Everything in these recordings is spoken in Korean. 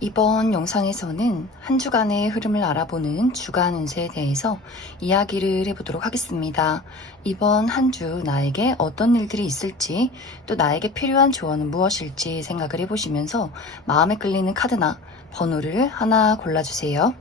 이번 영상에서는 한 주간의 흐름을 알아보는 주간 운세에 대해서 이야기를 해보도록 하겠습니다. 이번 한 주 나에게 어떤 일들이 있을지, 또 나에게 필요한 조언은 무엇일지 생각을 해보시면서 마음에 끌리는 카드나 번호를 하나 골라주세요.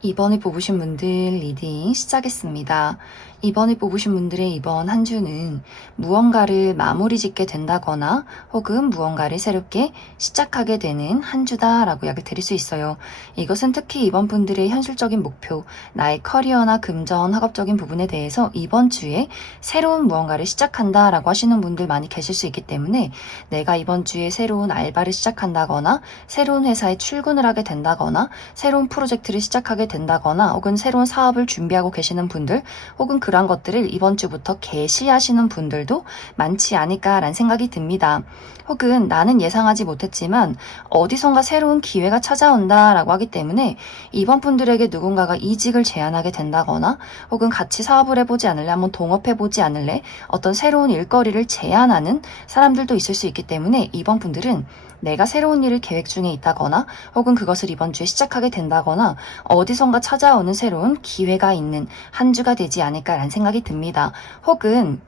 이번에 뽑으신 분들 리딩 시작했습니다. 이번에 뽑으신 분들의 이번 한 주는 무언가를 마무리 짓게 된다거나 혹은 무언가를 새롭게 시작하게 되는 한 주다라고 이야기 드릴 수 있어요. 이것은 특히 이번 분들의 현실적인 목표, 나의 커리어나 금전, 학업적인 부분에 대해서 이번 주에 새로운 무언가를 시작한다라고 하시는 분들 많이 계실 수 있기 때문에 내가 이번 주에 새로운 알바를 시작한다거나 새로운 회사에 출근을 하게 된다거나 새로운 프로젝트를 시작하게 된다거나 혹은 새로운 사업을 준비하고 계시는 분들 혹은 그런 것들을 이번 주부터 개시하시는 분들도 많지 않을까라는 생각이 듭니다. 혹은 나는 예상하지 못했지만 어디선가 새로운 기회가 찾아온다라고 하기 때문에 이번 분들에게 누군가가 이직을 제안하게 된다거나 혹은 같이 사업을 해보지 않을래, 한번 동업해보지 않을래, 어떤 새로운 일거리를 제안하는 사람들도 있을 수 있기 때문에 이번 분들은 내가 새로운 일을 계획 중에 있다거나 혹은 그것을 이번 주에 시작하게 된다거나 어디선가 찾아오는 새로운 기회가 있는 한 주가 되지 않을까라는 생각이 듭니다. 혹은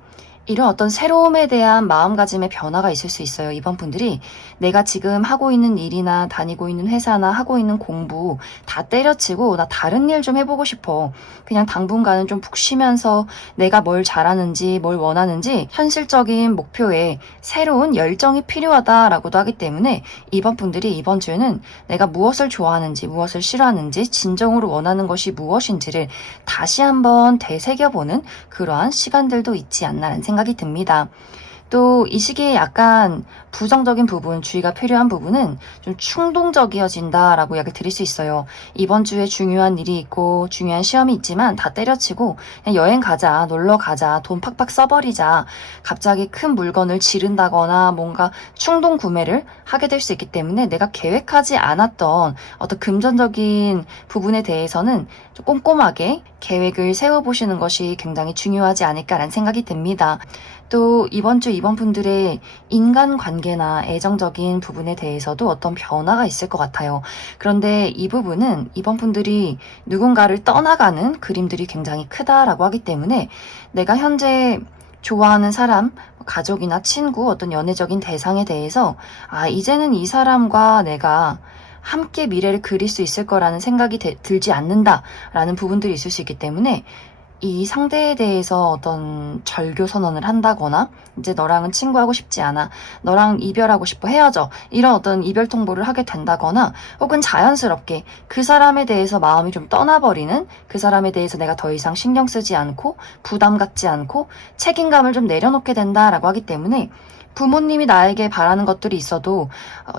이런 어떤 새로움에 대한 마음가짐의 변화가 있을 수 있어요. 이번 분들이 내가 지금 하고 있는 일이나 다니고 있는 회사나 하고 있는 공부 다 때려치고 나 다른 일 좀 해보고 싶어. 그냥 당분간은 좀 푹 쉬면서 내가 뭘 잘하는지 뭘 원하는지 현실적인 목표에 새로운 열정이 필요하다라고도 하기 때문에 이번 분들이 이번 주에는 내가 무엇을 좋아하는지 무엇을 싫어하는지 진정으로 원하는 것이 무엇인지를 다시 한번 되새겨보는 그러한 시간들도 있지 않나라는 생각이 듭니다. 또 이 시기에 약간 부정적인 부분, 주의가 필요한 부분은 좀 충동적이어진다라고 이야기 드릴 수 있어요. 이번 주에 중요한 일이 있고 중요한 시험이 있지만 다 때려치고 그냥 여행 가자, 놀러 가자, 돈 팍팍 써버리자, 갑자기 큰 물건을 지른다거나 뭔가 충동 구매를 하게 될 수 있기 때문에 내가 계획하지 않았던 어떤 금전적인 부분에 대해서는 좀 꼼꼼하게 계획을 세워보시는 것이 굉장히 중요하지 않을까라는 생각이 듭니다. 또 이번 주 이번 분들의 인간관계나 애정적인 부분에 대해서도 어떤 변화가 있을 것 같아요. 그런데 이 부분은 이번 분들이 누군가를 떠나가는 그림들이 굉장히 크다라고 하기 때문에 내가 현재 좋아하는 사람, 가족이나 친구, 어떤 연애적인 대상에 대해서 이제는 이 사람과 내가 함께 미래를 그릴 수 있을 거라는 생각이 들지 않는다라는 부분들이 있을 수 있기 때문에 이 상대에 대해서 어떤 절교 선언을 한다거나 이제 너랑은 친구하고 싶지 않아, 너랑 이별하고 싶어, 헤어져, 이런 어떤 이별 통보를 하게 된다거나 혹은 자연스럽게 그 사람에 대해서 마음이 좀 떠나버리는, 그 사람에 대해서 내가 더 이상 신경 쓰지 않고 부담 갖지 않고 책임감을 좀 내려놓게 된다라고 하기 때문에 부모님이 나에게 바라는 것들이 있어도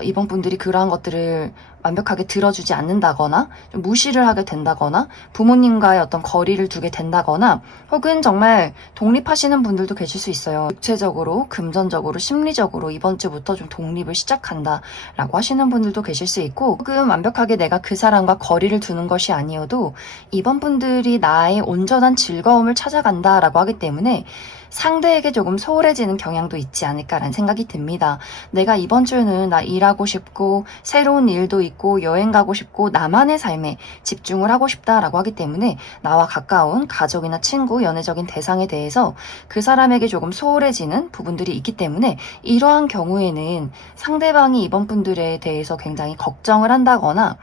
이번 분들이 그러한 것들을 완벽하게 들어주지 않는다거나 좀 무시를 하게 된다거나 부모님과의 어떤 거리를 두게 된다거나 혹은 정말 독립하시는 분들도 계실 수 있어요. 육체적으로, 금전적으로, 심리적으로 이번 주부터 좀 독립을 시작한다라고 하시는 분들도 계실 수 있고, 혹은 완벽하게 내가 그 사람과 거리를 두는 것이 아니어도 이번 분들이 나의 온전한 즐거움을 찾아간다라고 하기 때문에 상대에게 조금 소홀해지는 경향도 있지 않을까라는 생각이 듭니다. 내가 이번 주는 나 일하고 싶고 새로운 일도 있고 여행 가고 싶고 나만의 삶에 집중을 하고 싶다라고 하기 때문에 나와 가까운 가족이나 친구, 연애적인 대상에 대해서 그 사람에게 조금 소홀해지는 부분들이 있기 때문에 이러한 경우에는 상대방이 이번 분들에 대해서 굉장히 걱정을 한다거나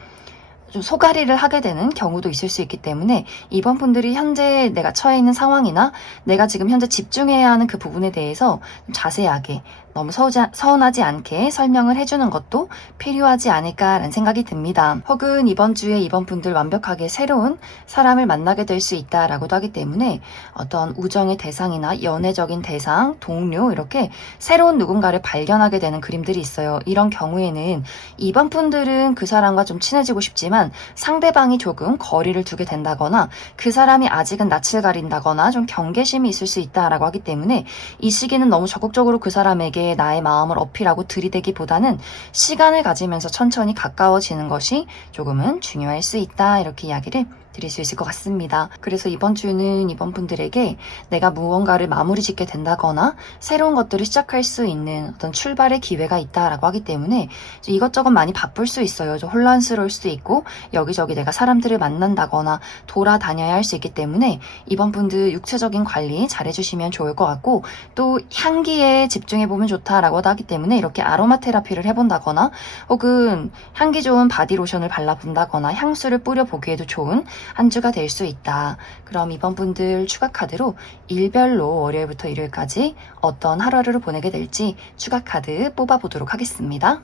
좀 소가리를 하게 되는 경우도 있을 수 있기 때문에 이번 분들이 현재 내가 처해 있는 상황이나 내가 지금 현재 집중해야 하는 그 부분에 대해서 좀 자세하게 너무 서운하지 않게 설명을 해주는 것도 필요하지 않을까라는 생각이 듭니다. 혹은 이번 주에 이번 분들 완벽하게 새로운 사람을 만나게 될 수 있다라고도 하기 때문에 어떤 우정의 대상이나 연애적인 대상, 동료 이렇게 새로운 누군가를 발견하게 되는 그림들이 있어요. 이런 경우에는 이번 분들은 그 사람과 좀 친해지고 싶지만 상대방이 조금 거리를 두게 된다거나 그 사람이 아직은 낯을 가린다거나 좀 경계심이 있을 수 있다라고 하기 때문에 이 시기는 너무 적극적으로 그 사람에게 나의 마음을 어필하고 들이대기보다는 시간을 가지면서 천천히 가까워지는 것이 조금은 중요할 수 있다, 이렇게 이야기를 드릴 수 있을 것 같습니다. 그래서 이번 주는 이번 분들에게 내가 무언가를 마무리 짓게 된다거나 새로운 것들을 시작할 수 있는 어떤 출발의 기회가 있다라고 하기 때문에 이것저것 많이 바쁠 수 있어요. 좀 혼란스러울 수도 있고 여기저기 내가 사람들을 만난다거나 돌아다녀야 할 수 있기 때문에 이번 분들 육체적인 관리 잘 해주시면 좋을 것 같고, 또 향기에 집중해보면 좋다라고 하기 때문에 이렇게 아로마 테라피를 해본다거나 혹은 향기 좋은 바디로션을 발라본다거나 향수를 뿌려보기에도 좋은 한 주가 될 수 있다. 그럼 이번 분들 추가 카드로 일별로 월요일부터 일요일까지 어떤 하루를 보내게 될지 추가 카드 뽑아보도록 하겠습니다.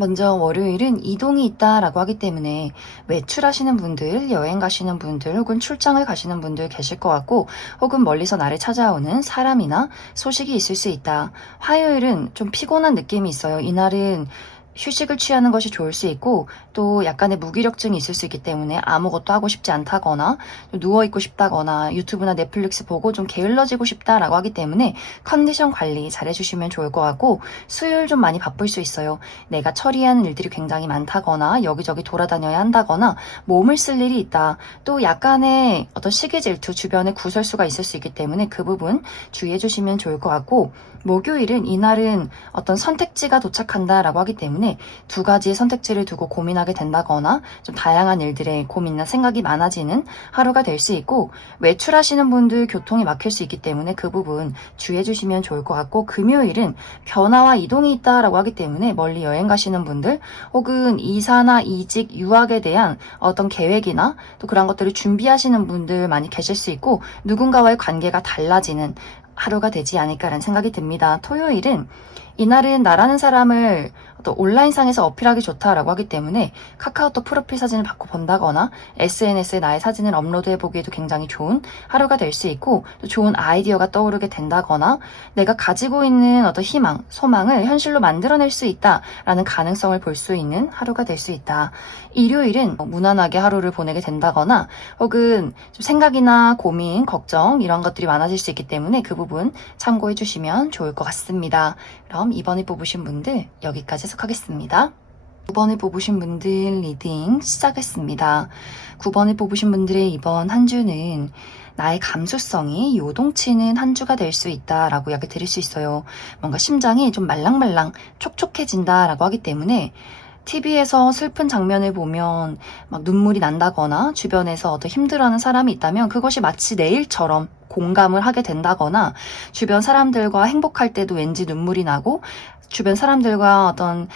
먼저 월요일은 이동이 있다라고 하기 때문에 외출하시는 분들, 여행 가시는 분들 혹은 출장을 가시는 분들 계실 것 같고, 혹은 멀리서 나를 찾아오는 사람이나 소식이 있을 수 있다. 화요일은 좀 피곤한 느낌이 있어요. 이날은 휴식을 취하는 것이 좋을 수 있고 또 약간의 무기력증이 있을 수 있기 때문에 아무것도 하고 싶지 않다거나 누워있고 싶다거나 유튜브나 넷플릭스 보고 좀 게을러지고 싶다라고 하기 때문에 컨디션 관리 잘 해주시면 좋을 것 같고, 수요일 좀 많이 바쁠 수 있어요. 내가 처리하는 일들이 굉장히 많다거나 여기저기 돌아다녀야 한다거나 몸을 쓸 일이 있다. 또 약간의 어떤 시기 질투, 주변에 구설수가 있을 수 있기 때문에 그 부분 주의해 주시면 좋을 것 같고, 목요일은 이날은 어떤 선택지가 도착한다라고 하기 때문에 두 가지의 선택지를 두고 고민하게 된다거나 좀 다양한 일들에 고민이나 생각이 많아지는 하루가 될 수 있고, 외출하시는 분들 교통이 막힐 수 있기 때문에 그 부분 주의해 주시면 좋을 것 같고, 금요일은 변화와 이동이 있다라고 하기 때문에 멀리 여행 가시는 분들 혹은 이사나 이직, 유학에 대한 어떤 계획이나 또 그런 것들을 준비하시는 분들 많이 계실 수 있고 누군가와의 관계가 달라지는 하루가 되지 않을까라는 생각이 듭니다. 토요일은 이날은 나라는 사람을 또 온라인상에서 어필하기 좋다라고 하기 때문에 카카오톡 프로필 사진을 받고 본다거나 SNS에 나의 사진을 업로드해보기에도 굉장히 좋은 하루가 될 수 있고, 또 좋은 아이디어가 떠오르게 된다거나 내가 가지고 있는 어떤 희망, 소망을 현실로 만들어낼 수 있다라는 가능성을 볼 수 있는 하루가 될 수 있다. 일요일은 무난하게 하루를 보내게 된다거나 혹은 좀 생각이나 고민, 걱정 이런 것들이 많아질 수 있기 때문에 그 부분 참고해 주시면 좋을 것 같습니다. 그럼 이번에 뽑으신 분들 여기까지 해석하겠습니다. 9번을 뽑으신 분들 리딩 시작했습니다. 9번을 뽑으신 분들의 이번 한 주는 나의 감수성이 요동치는 한 주가 될 수 있다라고 이야기 드릴 수 있어요. 뭔가 심장이 좀 말랑말랑 촉촉해진다라고 하기 때문에 TV에서 슬픈 장면을 보면 막 눈물이 난다거나 주변에서 어떤 힘들어하는 사람이 있다면 그것이 마치 내 일처럼 공감을 하게 된다거나 주변 사람들과 행복할 때도 왠지 눈물이 나고 주변 사람들과 어떤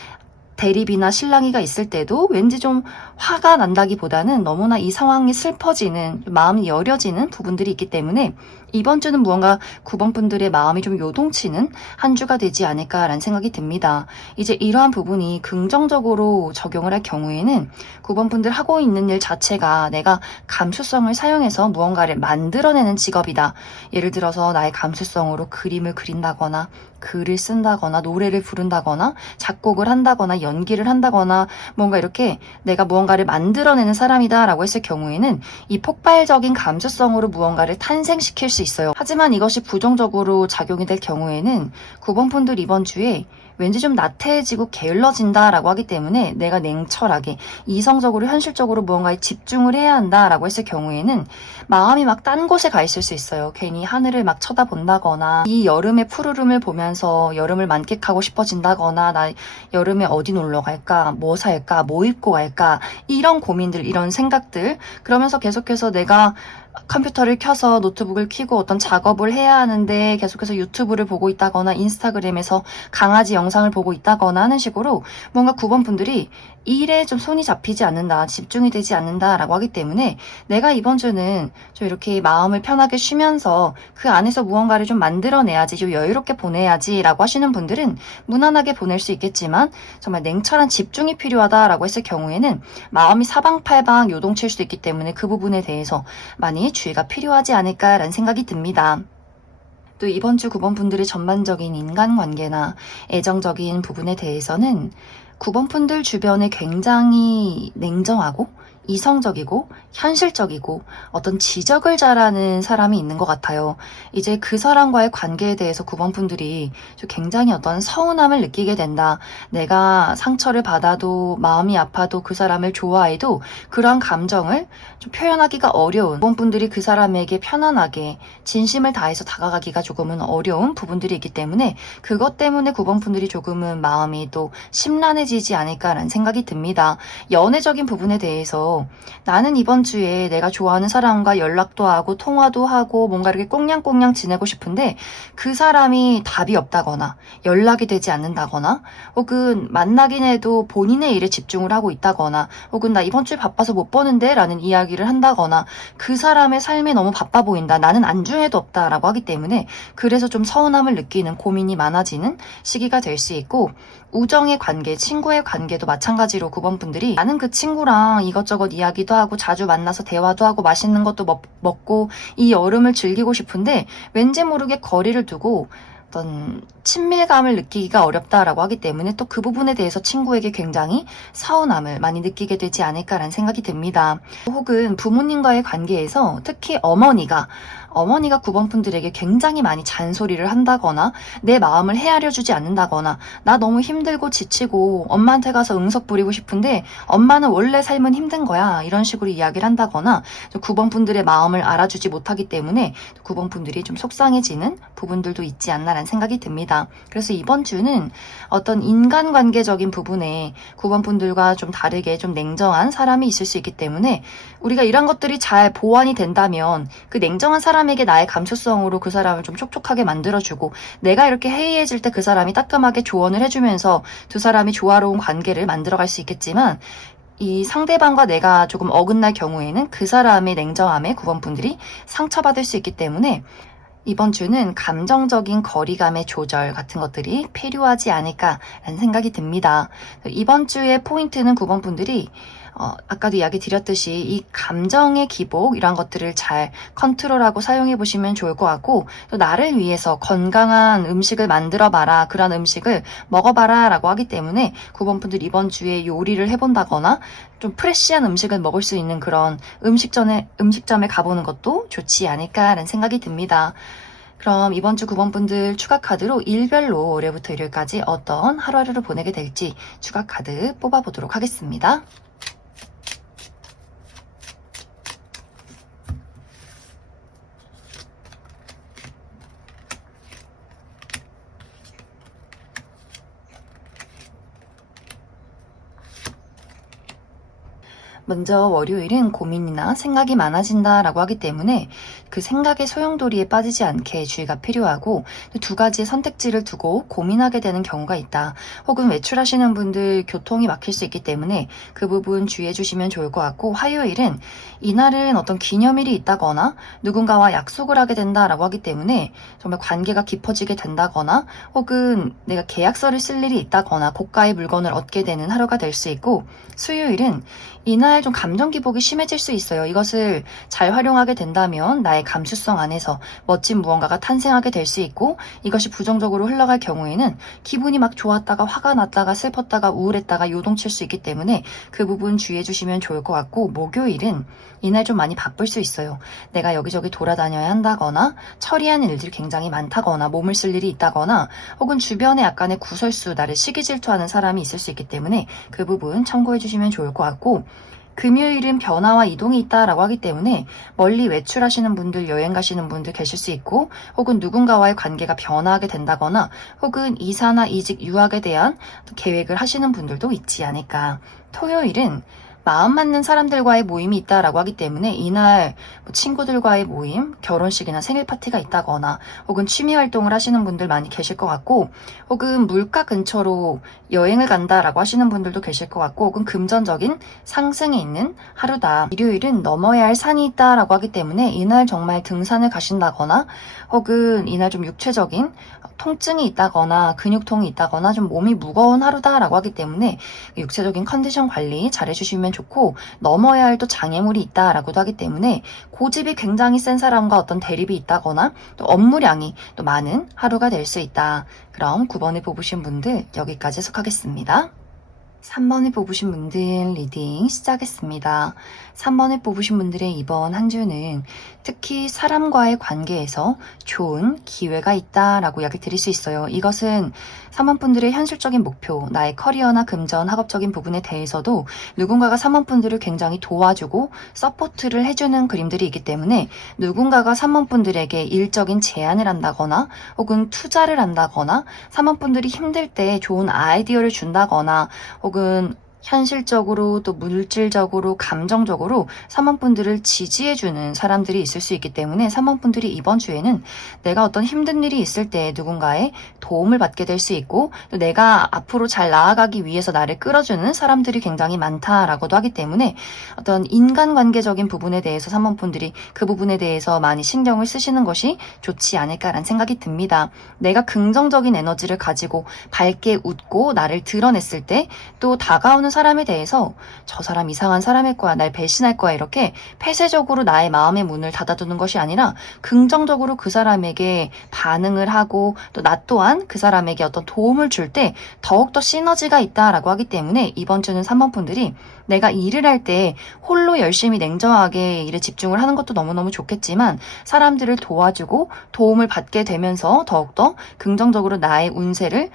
대립이나 실랑이가 있을 때도 왠지 좀 화가 난다기보다는 너무나 이 상황이 슬퍼지는, 마음이 여려지는 부분들이 있기 때문에 이번 주는 무언가 9번 분들의 마음이 좀 요동치는 한 주가 되지 않을까라는 생각이 듭니다. 이제 이러한 부분이 긍정적으로 적용을 할 경우에는 9번 분들 하고 있는 일 자체가 내가 감수성을 사용해서 무언가를 만들어내는 직업이다. 예를 들어서 나의 감수성으로 그림을 그린다거나 글을 쓴다거나 노래를 부른다거나 작곡을 한다거나 연기를 한다거나 뭔가 이렇게 내가 무언가를 만들어내는 사람이다 라고 했을 경우에는 이 폭발적인 감수성으로 무언가를 탄생시킬 수 있어요. 하지만 이것이 부정적으로 작용이 될 경우에는 9번 분들 이번 주에 왠지 좀 나태해지고 게을러진다라고 하기 때문에 내가 냉철하게 이성적으로 현실적으로 무언가에 집중을 해야 한다라고 했을 경우에는 마음이 막 딴 곳에 가 있을 수 있어요. 괜히 하늘을 막 쳐다본다거나 이 여름의 푸르름을 보면서 여름을 만끽하고 싶어진다거나 나 여름에 어디 놀러 갈까, 뭐 살까, 뭐 입고 갈까 이런 고민들, 이런 생각들 그러면서 계속해서 내가 컴퓨터를 켜서 노트북을 켜고 어떤 작업을 해야 하는데 계속해서 유튜브를 보고 있다거나 인스타그램에서 강아지 영상을 보고 있다거나 하는 식으로 뭔가 9번 분들이 일에 좀 손이 잡히지 않는다, 집중이 되지 않는다라고 하기 때문에 내가 이번 주는 좀 이렇게 마음을 편하게 쉬면서 그 안에서 무언가를 좀 만들어내야지, 좀 여유롭게 보내야지라고 하시는 분들은 무난하게 보낼 수 있겠지만 정말 냉철한 집중이 필요하다라고 했을 경우에는 마음이 사방팔방 요동칠 수 있기 때문에 그 부분에 대해서 많이 주의가 필요하지 않을까라는 생각이 듭니다. 또 이번 주 9번 분들의 전반적인 인간관계나 애정적인 부분에 대해서는 9번 분들 주변에 굉장히 냉정하고 이성적이고 현실적이고 어떤 지적을 잘하는 사람이 있는 것 같아요. 이제 그 사람과의 관계에 대해서 9번 분들이 굉장히 어떤 서운함을 느끼게 된다. 내가 상처를 받아도 마음이 아파도 그 사람을 좋아해도 그런 감정을 좀 표현하기가 어려운 9번 분들이 그 사람에게 편안하게 진심을 다해서 다가가기가 조금은 어려운 부분들이 있기 때문에 그것 때문에 9번 분들이 조금은 마음이 또 심란해지지 않을까라는 생각이 듭니다. 연애적인 부분에 대해서 나는 이번 주에 내가 좋아하는 사람과 연락도 하고 통화도 하고 뭔가 이렇게 꽁냥꽁냥 지내고 싶은데 그 사람이 답이 없다거나 연락이 되지 않는다거나 혹은 만나긴 해도 본인의 일에 집중을 하고 있다거나 혹은 나 이번 주에 바빠서 못 보는데 라는 이야기를 한다거나 그 사람의 삶이 너무 바빠 보인다. 나는 안중에도 없다라고 하기 때문에 그래서 좀 서운함을 느끼는, 고민이 많아지는 시기가 될 수 있고 우정의 관계, 친구의 관계도 마찬가지로 9번 분들이 나는 그 친구랑 이것저것 이야기도 하고 자주 만나서 대화도 하고 맛있는 것도 먹고 이 여름을 즐기고 싶은데 왠지 모르게 거리를 두고 어떤 친밀감을 느끼기가 어렵다라고 하기 때문에 또 그 부분에 대해서 친구에게 굉장히 서운함을 많이 느끼게 되지 않을까라는 생각이 듭니다. 혹은 부모님과의 관계에서 특히 어머니가 9번 분들에게 굉장히 많이 잔소리를 한다거나 내 마음을 헤아려주지 않는다거나 나 너무 힘들고 지치고 엄마한테 가서 응석 부리고 싶은데 엄마는 원래 삶은 힘든 거야 이런 식으로 이야기를 한다거나 9번 분들의 마음을 알아주지 못하기 때문에 9번 분들이 좀 속상해지는 부분들도 있지 않나라는 생각이 듭니다. 그래서 이번 주는 어떤 인간관계적인 부분에 9번 분들과 좀 다르게 좀 냉정한 사람이 있을 수 있기 때문에 우리가 이런 것들이 잘 보완이 된다면 그 냉정한 사람에게 나의 감수성으로 그 사람을 좀 촉촉하게 만들어주고 내가 이렇게 해이해질 때 그 사람이 따끔하게 조언을 해주면서 두 사람이 조화로운 관계를 만들어갈 수 있겠지만 이 상대방과 내가 조금 어긋날 경우에는 그 사람의 냉정함에 9번 분들이 상처받을 수 있기 때문에 이번 주는 감정적인 거리감의 조절 같은 것들이 필요하지 않을까라는 생각이 듭니다. 이번 주의 포인트는 9번 분들이 아까도 이야기 드렸듯이 이 감정의 기복 이런 것들을 잘 컨트롤하고 사용해 보시면 좋을 것 같고 또 나를 위해서 건강한 음식을 만들어 봐라, 그런 음식을 먹어봐라 라고 하기 때문에 9번 분들 이번 주에 요리를 해본다거나 좀 프레시한 음식을 먹을 수 있는 그런 음식점에 가보는 것도 좋지 않을까라는 생각이 듭니다. 그럼 이번 주 9번 분들 추가 카드로 일별로 월요일부터 일요일까지 어떤 하루하루를 보내게 될지 추가 카드 뽑아보도록 하겠습니다. 먼저 월요일은 고민이나 생각이 많아진다라고 하기 때문에 그 생각의 소용돌이에 빠지지 않게 주의가 필요하고 두 가지의 선택지를 두고 고민하게 되는 경우가 있다. 혹은 외출하시는 분들 교통이 막힐 수 있기 때문에 그 부분 주의해 주시면 좋을 것 같고, 화요일은 이날은 어떤 기념일이 있다거나 누군가와 약속을 하게 된다라고 하기 때문에 정말 관계가 깊어지게 된다거나 혹은 내가 계약서를 쓸 일이 있다거나 고가의 물건을 얻게 되는 하루가 될 수 있고, 수요일은 이날 좀 감정 기복이 심해질 수 있어요. 이것을 잘 활용하게 된다면 나의 감수성 안에서 멋진 무언가가 탄생하게 될 수 있고, 이것이 부정적으로 흘러갈 경우에는 기분이 막 좋았다가 화가 났다가 슬펐다가 우울했다가 요동칠 수 있기 때문에 그 부분 주의해 주시면 좋을 것 같고, 목요일은 이날 좀 많이 바쁠 수 있어요. 내가 여기저기 돌아다녀야 한다거나 처리하는 일들이 굉장히 많다거나 몸을 쓸 일이 있다거나 혹은 주변에 약간의 구설수, 나를 시기 질투하는 사람이 있을 수 있기 때문에 그 부분 참고해 주시면 좋을 것 같고, 금요일은 변화와 이동이 있다라고 하기 때문에 멀리 외출하시는 분들, 여행 가시는 분들 계실 수 있고, 혹은 누군가와의 관계가 변화하게 된다거나 혹은 이사나 이직, 유학에 대한 계획을 하시는 분들도 있지 않을까. 토요일은 마음 맞는 사람들과의 모임이 있다라고 하기 때문에 이날 친구들과의 모임, 결혼식이나 생일 파티가 있다거나 혹은 취미 활동을 하시는 분들 많이 계실 것 같고, 혹은 물가 근처로 여행을 간다라고 하시는 분들도 계실 것 같고, 혹은 금전적인 상승이 있는 하루다. 일요일은 넘어야 할 산이 있다라고 하기 때문에 이날 정말 등산을 가신다거나 혹은 이날 좀 육체적인 통증이 있다거나 근육통이 있다거나 좀 몸이 무거운 하루다라고 하기 때문에 육체적인 컨디션 관리 잘 해주시면 좋고, 넘어야 할 또 장애물이 있다라고도 하기 때문에 고집이 굉장히 센 사람과 어떤 대립이 있다거나 또 업무량이 또 많은 하루가 될 수 있다. 그럼 9번을 뽑으신 분들 여기까지 해석하겠습니다. 3번을 뽑으신 분들 리딩 시작했습니다. 3번을 뽑으신 분들의 이번 한 주는 특히 사람과의 관계에서 좋은 기회가 있다라고 이야기 드릴 수 있어요. 이것은 3번 분들의 현실적인 목표, 나의 커리어나 금전, 학업적인 부분에 대해서도 누군가가 3번 분들을 굉장히 도와주고 서포트를 해주는 그림들이 있기 때문에 누군가가 3번 분들에게 일적인 제안을 한다거나 혹은 투자를 한다거나 3번 분들이 힘들 때 좋은 아이디어를 준다거나 혹은 현실적으로 또 물질적으로 감정적으로 3번 분들을 지지해주는 사람들이 있을 수 있기 때문에 3번 분들이 이번 주에는 내가 어떤 힘든 일이 있을 때 누군가의 도움을 받게 될 수 있고, 또 내가 앞으로 잘 나아가기 위해서 나를 끌어주는 사람들이 굉장히 많다라고도 하기 때문에 어떤 인간관계적인 부분에 대해서 3번 분들이 그 부분에 대해서 많이 신경을 쓰시는 것이 좋지 않을까라는 생각이 듭니다. 내가 긍정적인 에너지를 가지고 밝게 웃고 나를 드러냈을 때 또 다가오는 사람에 대해서 저 사람 이상한 사람일 거야, 날 배신할 거야, 이렇게 폐쇄적으로 나의 마음의 문을 닫아두는 것이 아니라 긍정적으로 그 사람에게 반응을 하고 또 나 또한 그 사람에게 어떤 도움을 줄 때 더욱더 시너지가 있다라고 하기 때문에 이번 주는 3번 분들이 내가 일을 할 때 홀로 열심히 냉정하게 일에 집중을 하는 것도 너무너무 좋겠지만 사람들을 도와주고 도움을 받게 되면서 더욱더 긍정적으로 나의 운세를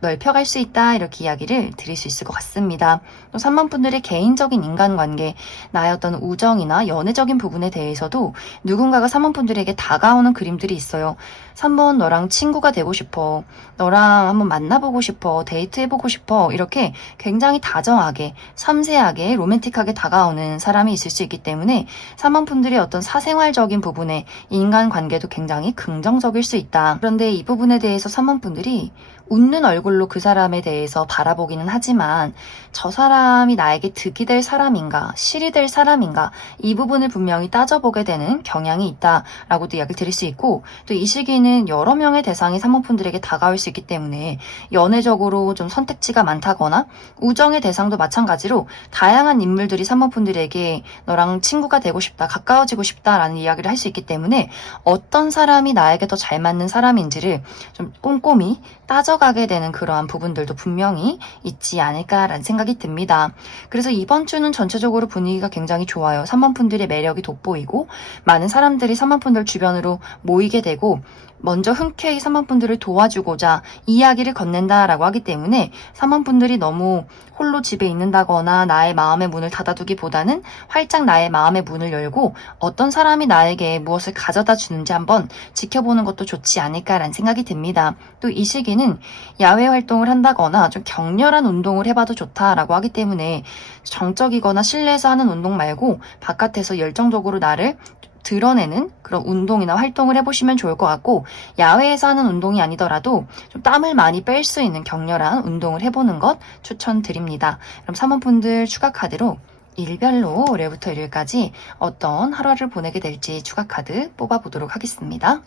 넓혀갈 수 있다, 이렇게 이야기를 드릴 수 있을 것 같습니다. 또 3번 분들의 개인적인 인간관계, 나의 어떤 우정이나 연애적인 부분에 대해서도 누군가가 3번 분들에게 다가오는 그림들이 있어요. 3번 너랑 친구가 되고 싶어, 너랑 한번 만나보고 싶어, 데이트해보고 싶어, 이렇게 굉장히 다정하게 섬세하게 로맨틱하게 다가오는 사람이 있을 수 있기 때문에 3번 분들의 어떤 사생활적인 부분에 인간관계도 굉장히 긍정적일 수 있다. 그런데 이 부분에 대해서 3번 분들이 웃는 얼굴로 그 사람에 대해서 바라보기는 하지만 저 사람이 나에게 득이 될 사람인가, 실이 될 사람인가, 이 부분을 분명히 따져보게 되는 경향이 있다라고도 이야기를 드릴 수 있고, 또 이 시기는 여러 명의 대상이 3번 분들에게 다가올 수 있기 때문에 연애적으로 좀 선택지가 많다거나 우정의 대상도 마찬가지로 다양한 인물들이 3번 분들에게 너랑 친구가 되고 싶다, 가까워지고 싶다라는 이야기를 할 수 있기 때문에 어떤 사람이 나에게 더 잘 맞는 사람인지를 좀 꼼꼼히 따져가게 되는 그러한 부분들도 분명히 있지 않을까라는 생각이 듭니다. 그래서 이번 주는 전체적으로 분위기가 굉장히 좋아요. 3번 분들의 매력이 돋보이고 많은 사람들이 3번 분들 주변으로 모이게 되고 먼저 흔쾌히 3번 분들을 도와주고자 이야기를 건넨다라고 하기 때문에 3번 분들이 너무 홀로 집에 있는다거나 나의 마음의 문을 닫아두기보다는 활짝 나의 마음의 문을 열고 어떤 사람이 나에게 무엇을 가져다 주는지 한번 지켜보는 것도 좋지 않을까라는 생각이 듭니다. 또 이 시기는 토요일에는 야외 활동을 한다거나 좀 격렬한 운동을 해봐도 좋다라고 하기 때문에 정적이거나 실내에서 하는 운동 말고 바깥에서 열정적으로 나를 드러내는 그런 운동이나 활동을 해보시면 좋을 것 같고, 야외에서 하는 운동이 아니더라도 좀 땀을 많이 뺄 수 있는 격렬한 운동을 해보는 것 추천드립니다. 그럼 사모분들 추가 카드로 일별로 올해부터 일요일까지 어떤 하루를 보내게 될지 추가 카드 뽑아보도록 하겠습니다.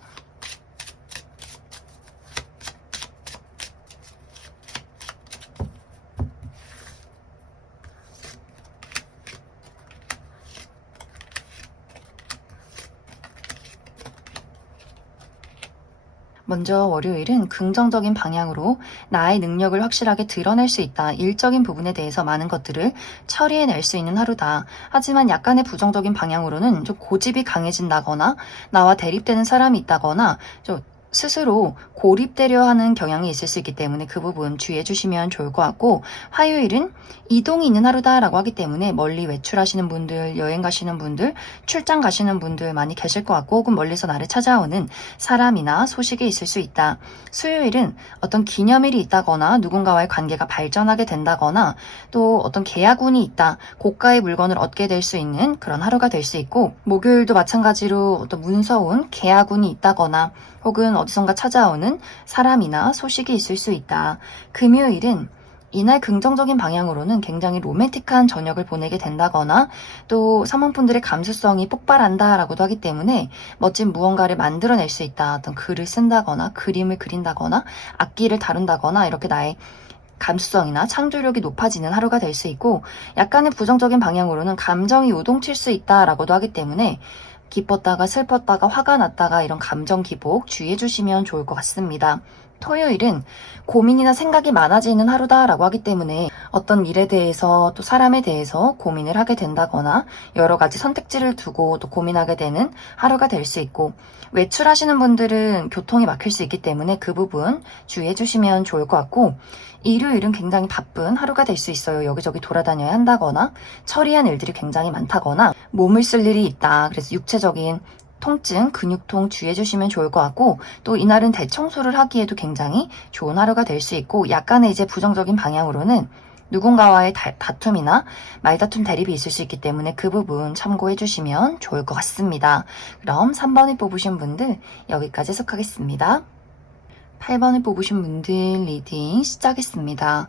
먼저 월요일은 긍정적인 방향으로 나의 능력을 확실하게 드러낼 수 있다. 일적인 부분에 대해서 많은 것들을 처리해낼 수 있는 하루다. 하지만 약간의 부정적인 방향으로는 좀 고집이 강해진다거나 나와 대립되는 사람이 있다거나 좀 스스로 고립되려 하는 경향이 있을 수 있기 때문에 그 부분 주의해 주시면 좋을 것 같고, 화요일은 이동이 있는 하루다라고 하기 때문에 멀리 외출하시는 분들, 여행 가시는 분들, 출장 가시는 분들 많이 계실 것 같고, 혹은 멀리서 나를 찾아오는 사람이나 소식이 있을 수 있다. 수요일은 어떤 기념일이 있다거나 누군가와의 관계가 발전하게 된다거나 또 어떤 계약운이 있다, 고가의 물건을 얻게 될 수 있는 그런 하루가 될 수 있고, 목요일도 마찬가지로 어떤 문서운 계약운이 있다거나 혹은 어디선가 찾아오는 사람이나 소식이 있을 수 있다. 금요일은 이날 긍정적인 방향으로는 굉장히 로맨틱한 저녁을 보내게 된다거나 또 사모분들의 감수성이 폭발한다라고도 하기 때문에 멋진 무언가를 만들어낼 수 있다. 어떤 글을 쓴다거나 그림을 그린다거나 악기를 다룬다거나 이렇게 나의 감수성이나 창조력이 높아지는 하루가 될 수 있고, 약간의 부정적인 방향으로는 감정이 요동칠 수 있다라고도 하기 때문에 기뻤다가 슬펐다가 화가 났다가 이런 감정 기복 주의해 주시면 좋을 것 같습니다. 토요일은 고민이나 생각이 많아지는 하루다라고 하기 때문에 어떤 일에 대해서 또 사람에 대해서 고민을 하게 된다거나 여러 가지 선택지를 두고 또 고민하게 되는 하루가 될 수 있고, 외출하시는 분들은 교통이 막힐 수 있기 때문에 그 부분 주의해 주시면 좋을 것 같고, 일요일은 굉장히 바쁜 하루가 될 수 있어요. 여기저기 돌아다녀야 한다거나 처리한 일들이 굉장히 많다거나 몸을 쓸 일이 있다. 그래서 육체적인 통증, 근육통 주의해 주시면 좋을 것 같고, 또 이날은 대청소를 하기에도 굉장히 좋은 하루가 될 수 있고, 약간의 이제 부정적인 방향으로는 누군가와의 다툼이나 말다툼 대립이 있을 수 있기 때문에 그 부분 참고해 주시면 좋을 것 같습니다. 그럼 3번을 뽑으신 분들 여기까지 해석하겠습니다. 8번을 뽑으신 분들 리딩 시작했습니다.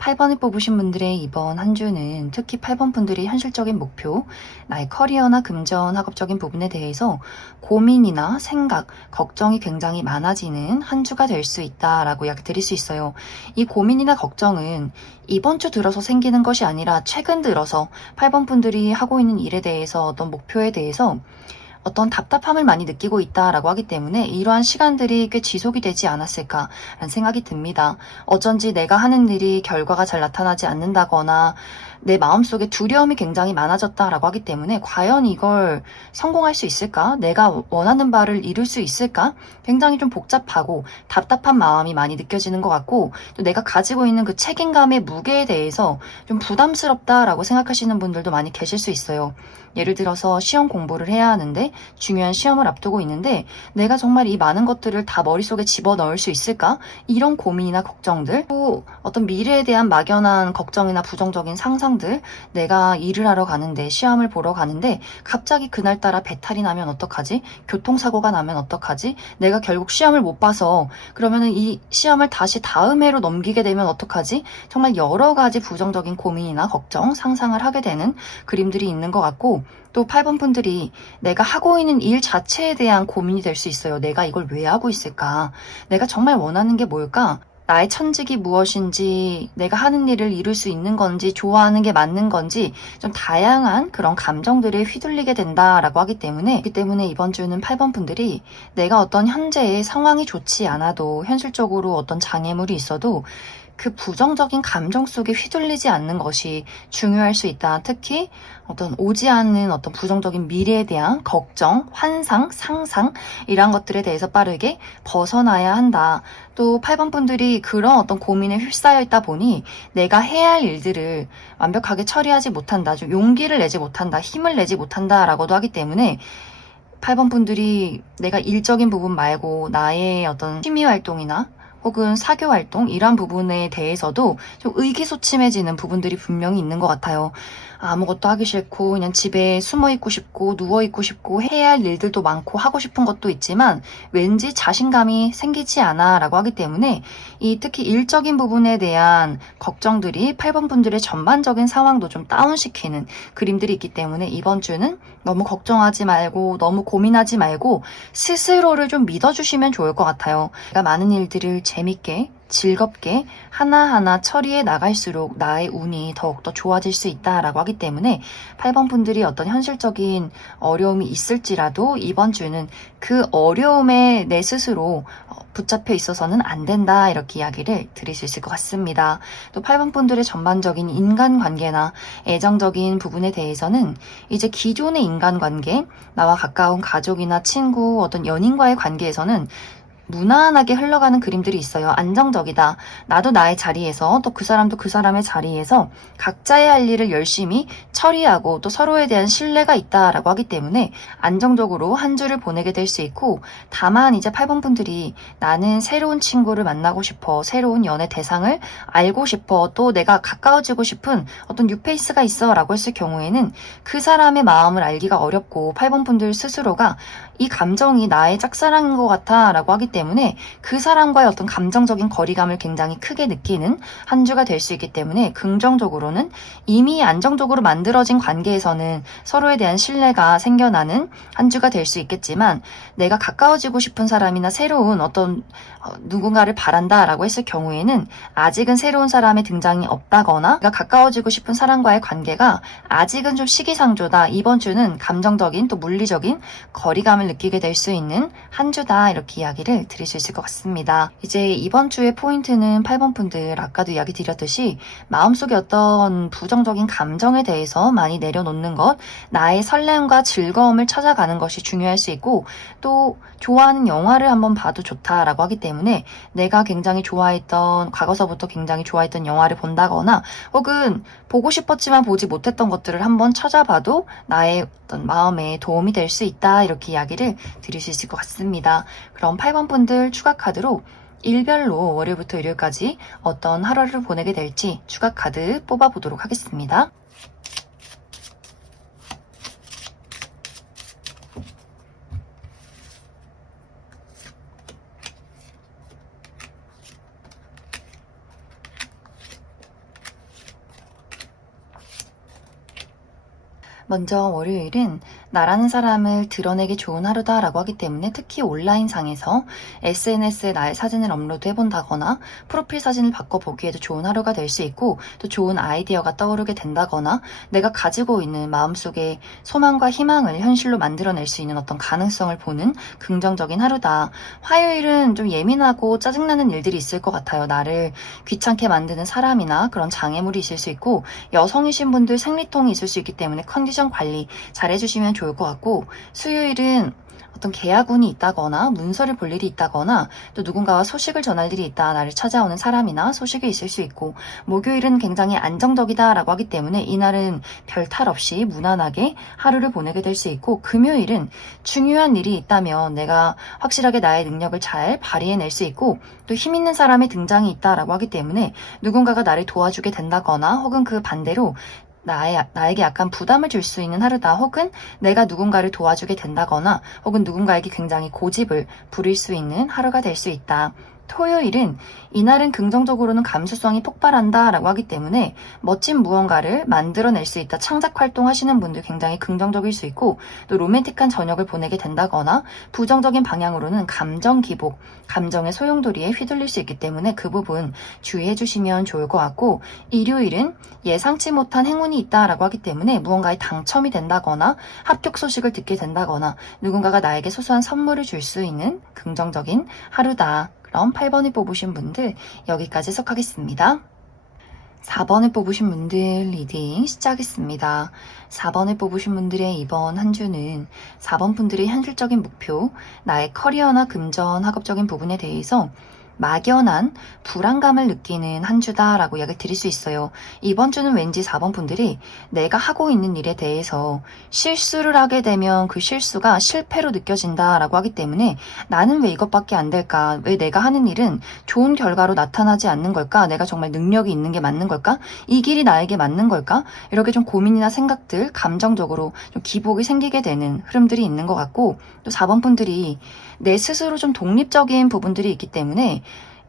8번을 뽑으신 분들의 이번 한 주는 특히 8번 분들의 현실적인 목표, 나의 커리어나 금전, 학업적인 부분에 대해서 고민이나 생각, 걱정이 굉장히 많아지는 한 주가 될 수 있다라고 이야기 드릴 수 있어요. 이 고민이나 걱정은 이번 주 들어서 생기는 것이 아니라 최근 들어서 8번 분들이 하고 있는 일에 대해서 어떤 목표에 대해서 어떤 답답함을 많이 느끼고 있다라고 하기 때문에 이러한 시간들이 꽤 지속이 되지 않았을까라는 생각이 듭니다. 어쩐지 내가 하는 일이 결과가 잘 나타나지 않는다거나 내 마음속에 두려움이 굉장히 많아졌다라고 하기 때문에 과연 이걸 성공할 수 있을까? 내가 원하는 바를 이룰 수 있을까? 굉장히 좀 복잡하고 답답한 마음이 많이 느껴지는 것 같고, 또 내가 가지고 있는 그 책임감의 무게에 대해서 좀 부담스럽다라고 생각하시는 분들도 많이 계실 수 있어요. 예를 들어서 시험 공부를 해야 하는데 중요한 시험을 앞두고 있는데 내가 정말 이 많은 것들을 다 머릿속에 집어넣을 수 있을까? 이런 고민이나 걱정들, 또 어떤 미래에 대한 막연한 걱정이나 부정적인 상상들, 내가 일을 하러 가는데 시험을 보러 가는데 갑자기 그날따라 배탈이 나면 어떡하지? 교통사고가 나면 어떡하지? 내가 결국 시험을 못 봐서 그러면은 이 시험을 다시 다음 해로 넘기게 되면 어떡하지? 정말 여러 가지 부정적인 고민이나 걱정, 상상을 하게 되는 그림들이 있는 것 같고, 또 8번 분들이 내가 하고 있는 일 자체에 대한 고민이 될 수 있어요. 내가 이걸 왜 하고 있을까? 내가 정말 원하는 게 뭘까? 나의 천직이 무엇인지, 내가 하는 일을 이룰 수 있는 건지, 좋아하는 게 맞는 건지, 좀 다양한 그런 감정들에 휘둘리게 된다라고 하기 때문에, 이번 주는 8번 분들이 내가 어떤 현재의 상황이 좋지 않아도, 현실적으로 어떤 장애물이 있어도 그 부정적인 감정 속에 휘둘리지 않는 것이 중요할 수 있다. 특히 어떤 오지 않는 어떤 부정적인 미래에 대한 걱정, 환상, 상상 이런 것들에 대해서 빠르게 벗어나야 한다. 또 8번 분들이 그런 어떤 고민에 휩싸여 있다 보니 내가 해야 할 일들을 완벽하게 처리하지 못한다. 좀 용기를 내지 못한다. 힘을 내지 못한다라고도 하기 때문에 8번 분들이 내가 일적인 부분 말고 나의 어떤 취미 활동이나 혹은 사교 활동 이런 부분에 대해서도 좀 의기소침해지는 부분들이 분명히 있는 것 같아요. 아무것도 하기 싫고 그냥 집에 숨어 있고 싶고 누워 있고 싶고 해야 할 일들도 많고 하고 싶은 것도 있지만 왠지 자신감이 생기지 않아 라고 하기 때문에 이 특히 일적인 부분에 대한 걱정들이 8번 분들의 전반적인 상황도 좀 다운시키는 그림들이 있기 때문에 이번 주는 너무 걱정하지 말고 너무 고민하지 말고 스스로를 좀 믿어주시면 좋을 것 같아요. 내가 많은 일들을 재밌게 즐겁게 하나하나 처리해 나갈수록 나의 운이 더욱더 좋아질 수 있다라고 하기 때문에 8번 분들이 어떤 현실적인 어려움이 있을지라도 이번 주는 그 어려움에 내 스스로 붙잡혀 있어서는 안 된다 이렇게 이야기를 드릴 수 있을 것 같습니다. 또 8번 분들의 전반적인 인간관계나 애정적인 부분에 대해서는 이제 기존의 인간관계, 나와 가까운 가족이나 친구, 어떤 연인과의 관계에서는 무난하게 흘러가는 그림들이 있어요. 안정적이다. 나도 나의 자리에서 또 그 사람도 그 사람의 자리에서 각자의 할 일을 열심히 처리하고 또 서로에 대한 신뢰가 있다라고 하기 때문에 안정적으로 한 주를 보내게 될 수 있고 다만 이제 8번 분들이 나는 새로운 친구를 만나고 싶어. 새로운 연애 대상을 알고 싶어. 또 내가 가까워지고 싶은 어떤 뉴페이스가 있어 라고 했을 경우에는 그 사람의 마음을 알기가 어렵고 8번 분들 스스로가 이 감정이 나의 짝사랑인 것 같아 라고 하기 때문에 그 사람과의 어떤 감정적인 거리감을 굉장히 크게 느끼는 한 주가 될 수 있기 때문에 긍정적으로는 이미 안정적으로 만들어진 관계에서는 서로에 대한 신뢰가 생겨나는 한 주가 될 수 있겠지만 내가 가까워지고 싶은 사람이나 새로운 어떤 누군가를 바란다라고 했을 경우에는 아직은 새로운 사람의 등장이 없다거나 내가 가까워지고 싶은 사람과의 관계가 아직은 좀 시기상조다. 이번 주는 감정적인 또 물리적인 거리감을 느끼게 될 수 있는 한 주다 이렇게 이야기를 드릴 수 있을 것 같습니다. 이제 이번 주의 포인트는 8번 분들 아까도 이야기 드렸듯이 마음속에 어떤 부정적인 감정에 대해서 많이 내려놓는 것, 나의 설렘과 즐거움을 찾아가는 것이 중요할 수 있고 또 좋아하는 영화를 한번 봐도 좋다라고 하기 때문에 내가 굉장히 좋아했던 과거서부터 굉장히 좋아했던 영화를 본다거나 혹은 보고 싶었지만 보지 못했던 것들을 한번 찾아봐도 나의 어떤 마음에 도움이 될 수 있다 이렇게 이야기를 드릴 수 있을 것 같습니다. 그럼 8번 분들 추가 카드로 일별로 월요일부터 일요일까지 어떤 하루를 보내게 될지 추가 카드 뽑아보도록 하겠습니다. 먼저 월요일은 나라는 사람을 드러내기 좋은 하루다라고 하기 때문에 특히 온라인상에서 SNS에 나의 사진을 업로드해본다거나 프로필 사진을 바꿔보기에도 좋은 하루가 될 수 있고 또 좋은 아이디어가 떠오르게 된다거나 내가 가지고 있는 마음속에 소망과 희망을 현실로 만들어낼 수 있는 어떤 가능성을 보는 긍정적인 하루다. 화요일은 좀 예민하고 짜증나는 일들이 있을 것 같아요. 나를 귀찮게 만드는 사람이나 그런 장애물이 있을 수 있고 여성이신 분들 생리통이 있을 수 있기 때문에 컨디션 관리 잘 해주시면 좋을 것 같고 수요일은 어떤 계약운이 있다거나 문서를 볼 일이 있다거나 또 누군가와 소식을 전할 일이 있다 나를 찾아오는 사람이나 소식이 있을 수 있고 목요일은 굉장히 안정적이다라고 하기 때문에 이날은 별 탈 없이 무난하게 하루를 보내게 될 수 있고 금요일은 중요한 일이 있다면 내가 확실하게 나의 능력을 잘 발휘해낼 수 있고 또 힘 있는 사람의 등장이 있다라고 하기 때문에 누군가가 나를 도와주게 된다거나 혹은 그 반대로 나에게 약간 부담을 줄 수 있는 하루다. 혹은 내가 누군가를 도와주게 된다거나 혹은 누군가에게 굉장히 고집을 부릴 수 있는 하루가 될 수 있다. 토요일은 이날은 긍정적으로는 감수성이 폭발한다 라고 하기 때문에 멋진 무언가를 만들어낼 수 있다. 창작 활동하시는 분들 굉장히 긍정적일 수 있고 또 로맨틱한 저녁을 보내게 된다거나 부정적인 방향으로는 감정 기복, 감정의 소용돌이에 휘둘릴 수 있기 때문에 그 부분 주의해 주시면 좋을 것 같고 일요일은 예상치 못한 행운이 있다라고 하기 때문에 무언가에 당첨이 된다거나 합격 소식을 듣게 된다거나 누군가가 나에게 소소한 선물을 줄 수 있는 긍정적인 하루다. 그럼 8번을 뽑으신 분들 여기까지 해석하겠습니다. 4번을 뽑으신 분들 리딩 시작하겠습니다. 4번을 뽑으신 분들의 이번 한 주는 4번 분들의 현실적인 목표, 나의 커리어나 금전, 학업적인 부분에 대해서 막연한 불안감을 느끼는 한 주다라고 이야기를 드릴 수 있어요. 이번 주는 왠지 4번 분들이 내가 하고 있는 일에 대해서 실수를 하게 되면 그 실수가 실패로 느껴진다라고 하기 때문에 나는 왜 이것밖에 안 될까? 왜 내가 하는 일은 좋은 결과로 나타나지 않는 걸까? 내가 정말 능력이 있는 게 맞는 걸까? 이 길이 나에게 맞는 걸까? 이렇게 좀 고민이나 생각들, 감정적으로 좀 기복이 생기게 되는 흐름들이 있는 것 같고, 또 4번 분들이 내 스스로 좀 독립적인 부분들이 있기 때문에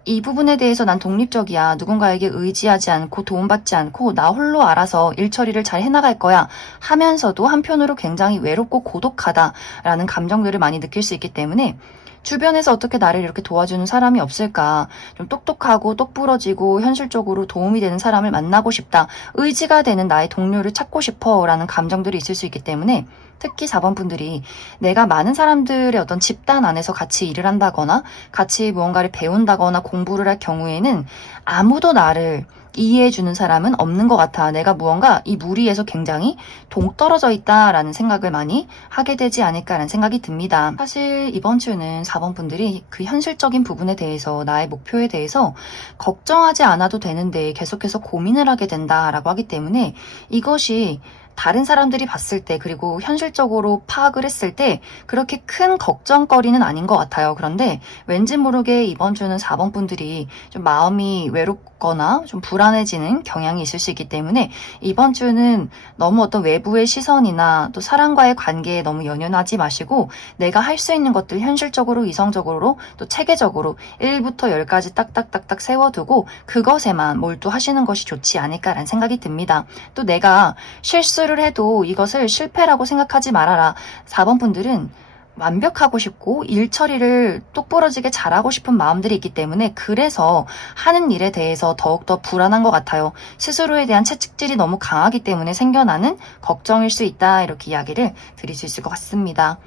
이 부분에 대해서 난 독립적이야. 누군가에게 의지하지 않고 도움받지 않고 나 홀로 알아서 일 처리를 잘 해나갈 거야 하면서도 한편으로 굉장히 외롭고 고독하다라는 감정들을 많이 느낄 수 있기 때문에 주변에서 어떻게 나를 이렇게 도와주는 사람이 없을까? 좀 똑똑하고 똑부러지고 현실적으로 도움이 되는 사람을 만나고 싶다. 의지가 되는 나의 동료를 찾고 싶어 라는 감정들이 있을 수 있기 때문에 특히 4번 분들이 내가 많은 사람들의 어떤 집단 안에서 같이 일을 한다거나 같이 무언가를 배운다거나 공부를 할 경우에는 아무도 나를 이해해주는 사람은 없는 것 같아. 내가 무언가 이 무리에서 굉장히 동떨어져 있다라는 생각을 많이 하게 되지 않을까라는 생각이 듭니다. 사실 이번 주는 4번 분들이 그 현실적인 부분에 대해서 나의 목표에 대해서 걱정하지 않아도 되는데 계속해서 고민을 하게 된다라고 하기 때문에 이것이 다른 사람들이 봤을 때 그리고 현실적으로 파악을 했을 때 그렇게 큰 걱정거리는 아닌 것 같아요. 그런데 왠지 모르게 이번 주는 4번 분들이 좀 마음이 외롭거나 좀 불안해지는 경향이 있을 수 있기 때문에 이번 주는 너무 어떤 외부의 시선이나 또 사람과의 관계에 너무 연연하지 마시고 내가 할 수 있는 것들 현실적으로 이성적으로 또 체계적으로 1부터 10까지 딱딱딱딱 세워두고 그것에만 몰두하시는 것이 좋지 않을까라는 생각이 듭니다. 또 내가 실수를 해도 이것을 실패라고 생각하지 말아라. 4번 분들은 완벽하고 싶고 일 처리를 똑부러지게 잘하고 싶은 마음들이 있기 때문에 그래서 하는 일에 대해서 더욱더 불안한 것 같아요. 스스로에 대한 채찍질이 너무 강하기 때문에 생겨나는 걱정일 수 있다. 이렇게 이야기를 드릴 수 있을 것 같습니다.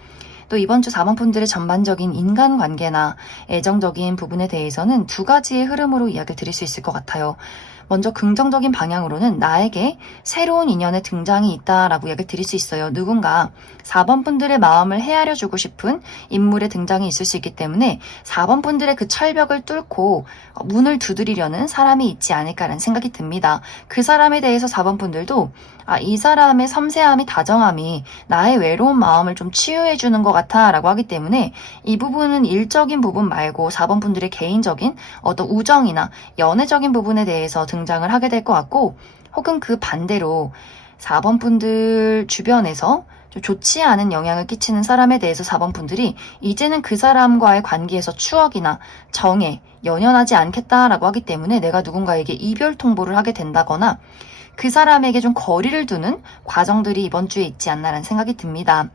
또 이번 주 4번 분들의 전반적인 인간관계나 애정적인 부분에 대해서는 두 가지의 흐름으로 이야기를 드릴 수 있을 것 같아요. 먼저 긍정적인 방향으로는 나에게 새로운 인연의 등장이 있다라고 이야기를 드릴 수 있어요. 누군가 4번 분들의 마음을 헤아려주고 싶은 인물의 등장이 있을 수 있기 때문에 4번 분들의 그 철벽을 뚫고 문을 두드리려는 사람이 있지 않을까라는 생각이 듭니다. 그 사람에 대해서 4번 분들도 이 사람의 섬세함이 다정함이 나의 외로운 마음을 좀 치유해주는 것 같아 라고 하기 때문에 이 부분은 일적인 부분 말고 4번 분들의 개인적인 어떤 우정이나 연애적인 부분에 대해서 등장을 하게 될 것 같고 혹은 그 반대로 4번 분들 주변에서 좀 좋지 않은 영향을 끼치는 사람에 대해서 4번 분들이 이제는 그 사람과의 관계에서 추억이나 정에 연연하지 않겠다라고 하기 때문에 내가 누군가에게 이별 통보를 하게 된다거나 그 사람에게 좀 거리를 두는 과정들이 이번 주에 있지 않나라는 생각이 듭니다.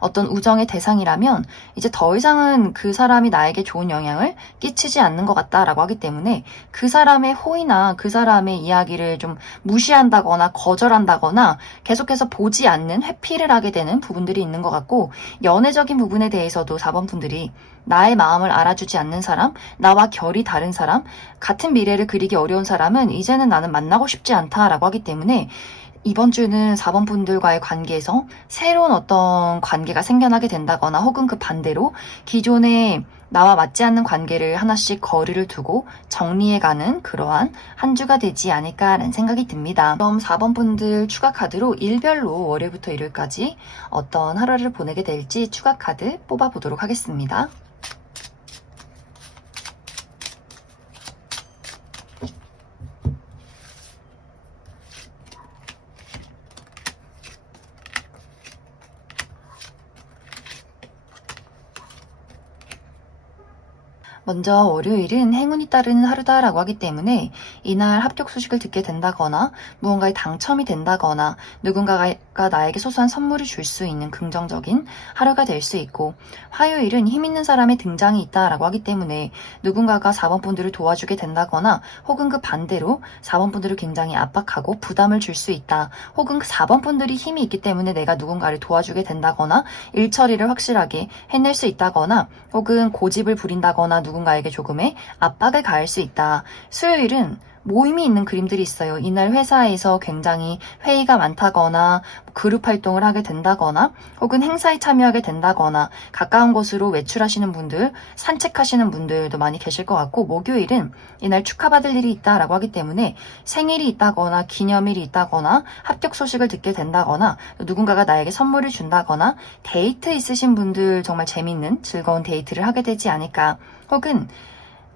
어떤 우정의 대상이라면 이제 더 이상은 그 사람이 나에게 좋은 영향을 끼치지 않는 것 같다라고 하기 때문에 그 사람의 호의나 그 사람의 이야기를 좀 무시한다거나 거절한다거나 계속해서 보지 않는 회피를 하게 되는 부분들이 있는 것 같고 연애적인 부분에 대해서도 4번 분들이 나의 마음을 알아주지 않는 사람, 나와 결이 다른 사람, 같은 미래를 그리기 어려운 사람은 이제는 나는 만나고 싶지 않다라고 하기 때문에 이번 주는 4번 분들과의 관계에서 새로운 어떤 관계가 생겨나게 된다거나 혹은 그 반대로 기존에 나와 맞지 않는 관계를 하나씩 거리를 두고 정리해가는 그러한 한 주가 되지 않을까라는 생각이 듭니다. 그럼 4번 분들 추가 카드로 일별로 월요일부터 일요일까지 어떤 하루를 보내게 될지 추가 카드 뽑아보도록 하겠습니다. 먼저 월요일은 행운이 따르는 하루다라고 하기 때문에 이날 합격 소식을 듣게 된다거나 무언가에 당첨이 된다거나 누군가가 나에게 소소한 선물을 줄 수 있는 긍정적인 하루가 될 수 있고 화요일은 힘 있는 사람의 등장이 있다라고 하기 때문에 누군가가 4번 분들을 도와주게 된다거나 혹은 그 반대로 4번 분들을 굉장히 압박하고 부담을 줄 수 있다. 혹은 그 4번 분들이 힘이 있기 때문에 내가 누군가를 도와주게 된다거나 일 처리를 확실하게 해낼 수 있다거나 혹은 고집을 부린다거나 누군가에게 조금의 압박을 가할 수 있다. 수요일은 모임이 있는 그림들이 있어요. 이날 회사에서 굉장히 회의가 많다거나 그룹 활동을 하게 된다거나 혹은 행사에 참여하게 된다거나 가까운 곳으로 외출하시는 분들, 산책하시는 분들도 많이 계실 것 같고 목요일은 이날 축하받을 일이 있다라고 하기 때문에 생일이 있다거나 기념일이 있다거나 합격 소식을 듣게 된다거나 누군가가 나에게 선물을 준다거나 데이트 있으신 분들 정말 재밌는 즐거운 데이트를 하게 되지 않을까 혹은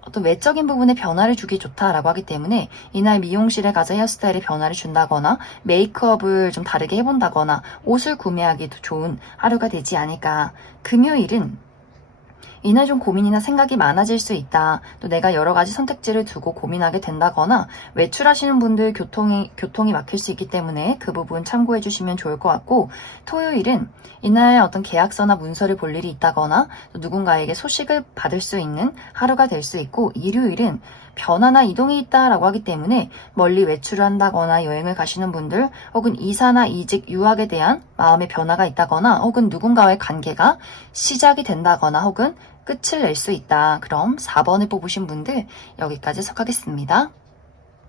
어떤 외적인 부분에 변화를 주기 좋다라고 하기 때문에 이날 미용실에 가서 헤어스타일에 변화를 준다거나 메이크업을 좀 다르게 해본다거나 옷을 구매하기도 좋은 하루가 되지 않을까. 금요일은 이날 좀 고민이나 생각이 많아질 수 있다. 또 내가 여러 가지 선택지를 두고 고민하게 된다거나 외출하시는 분들 교통이 막힐 수 있기 때문에 그 부분 참고해 주시면 좋을 것 같고 토요일은 이날 어떤 계약서나 문서를 볼 일이 있다거나 또 누군가에게 소식을 받을 수 있는 하루가 될 수 있고 일요일은 변화나 이동이 있다라고 하기 때문에 멀리 외출을 한다거나 여행을 가시는 분들 혹은 이사나 이직, 유학에 대한 마음의 변화가 있다거나 혹은 누군가와의 관계가 시작이 된다거나 혹은 끝을 낼 수 있다. 그럼 4번을 뽑으신 분들 여기까지 속하겠습니다.